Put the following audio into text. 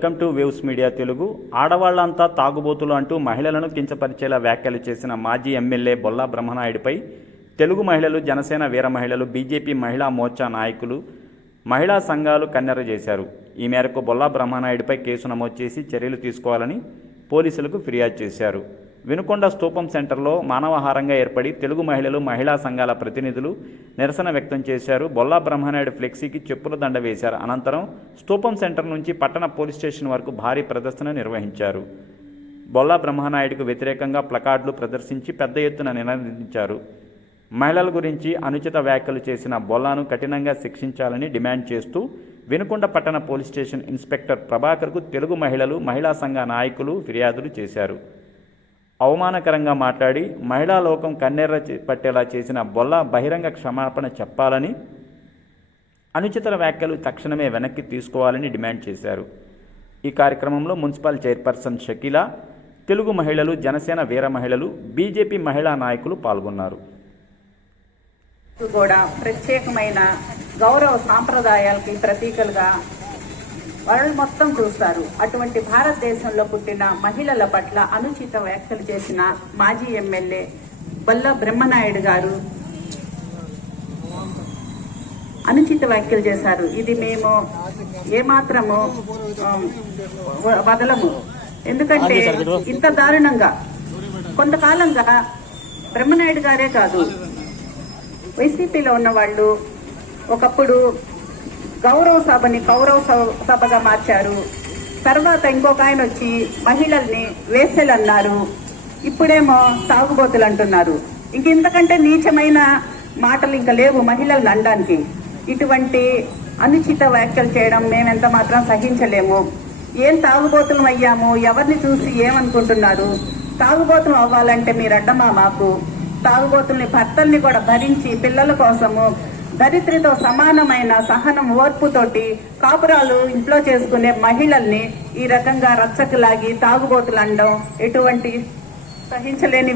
Welcome to waves media Telugu. ఆడవాళ్లంతా తాగుబోతులు అంటూ మహిళలను కించపరిచేలా వ్యాఖ్యలు చేసిన మాజీ ఎమ్మెల్యే బొల్లా బ్రహ్మనాయుడిపై తెలుగు మహిళలు, జనసేన వీర మహిళలు, బీజేపీ మహిళా మోర్చా నాయకులు, మహిళా సంఘాలు కన్నెర్ర చేశారు. ఈ మేరకు బొల్లా బ్రహ్మనాయుడిపై కేసు నమోదు చేసి చర్యలు తీసుకోవాలని పోలీసులకు ఫిర్యాదు చేశారు. వినుకొండ స్తూపం సెంటర్లో మానవహారంగా ఏర్పడి తెలుగు మహిళలు, మహిళా సంఘాల ప్రతినిధులు నిరసన వ్యక్తం చేశారు. బొల్లా బ్రహ్మనాయుడు ఫ్లెక్సీకి చెప్పుల దండ వేశారు. అనంతరం స్తూపం సెంటర్ నుంచి పట్టణ పోలీస్ స్టేషన్ వరకు భారీ ప్రదర్శన నిర్వహించారు. బొల్లా బ్రహ్మనాయుడుకు వ్యతిరేకంగా ప్లకార్డులు ప్రదర్శించి పెద్ద ఎత్తున నినదించారు. మహిళల గురించి అనుచిత వ్యాఖ్యలు చేసిన బొల్లాను కఠినంగా శిక్షించాలని డిమాండ్ చేస్తూ వినుకొండ పట్టణ పోలీస్ స్టేషన్ ఇన్స్పెక్టర్ ప్రభాకర్కు తెలుగు మహిళలు, మహిళా సంఘ నాయకులు ఫిర్యాదులు చేశారు. అవమానకరంగా మాట్లాడి మహిళా లోకం కన్నెర్ర పట్టేలా చేసిన బొల్లా బహిరంగ క్షమాపణ చెప్పాలని, అనుచిత వ్యాఖ్యలు తక్షణమే వెనక్కి తీసుకోవాలని డిమాండ్ చేశారు. ఈ కార్యక్రమంలో మున్సిపల్ చైర్పర్సన్ షకీలా, తెలుగు మహిళలు, జనసేన వీర మహిళలు, బీజేపీ మహిళా నాయకులు పాల్గొన్నారు. కూడా ప్రత్యేకమైన గౌరవ సాంప్రదాయాలకి ప్రతీకలుగా వాళ్ళు మొత్తం చూస్తారు. అటువంటి భారతదేశంలో పుట్టిన మహిళల పట్ల అనుచిత వ్యాఖ్యలు చేసిన మాజీ ఎమ్మెల్యే బొల్లా బ్రహ్మనాయుడు గారు అనుచిత వ్యాఖ్యలు చేశారు. ఇది మేము ఏమాత్రము వదలము. ఎందుకంటే ఇంత దారుణంగా కొంతకాలంగా బ్రహ్మనాయుడు గారే కాదు, వైసీపీలో ఉన్న వాళ్ళు ఒకప్పుడు గౌరవ సభని కౌరవ సభగా మార్చారు. తర్వాత ఇంకొక ఆయన వచ్చి మహిళల్ని వేసెలు అన్నారు. ఇప్పుడేమో తాగుబోతులు అంటున్నారు. ఇంతకంటే నీచమైన మాటలు ఇంకా లేవు మహిళలను అనడానికి. ఇటువంటి అనుచిత వ్యాఖ్యలు చేయడం మేమెంత మాత్రం సహించలేము. ఏం తాగుబోతులం అయ్యాము? ఎవరిని చూసి ఏమనుకుంటున్నారు? తాగుబోతులు అవ్వాలంటే మీరు అడ్డమా మాకు? తాగుబోతుల్ని, భర్తల్ని కూడా భరించి పిల్లల కోసము దరిద్రతో సమానమైన సహనం, ఓర్పుతోటి కాపురాలు ఇంట్లో చేసుకునే మహిళల్ని ఈ రకంగా రచ్చకు లాగి తాగుబోతులు అనడం ఎటువంటి సహించలేని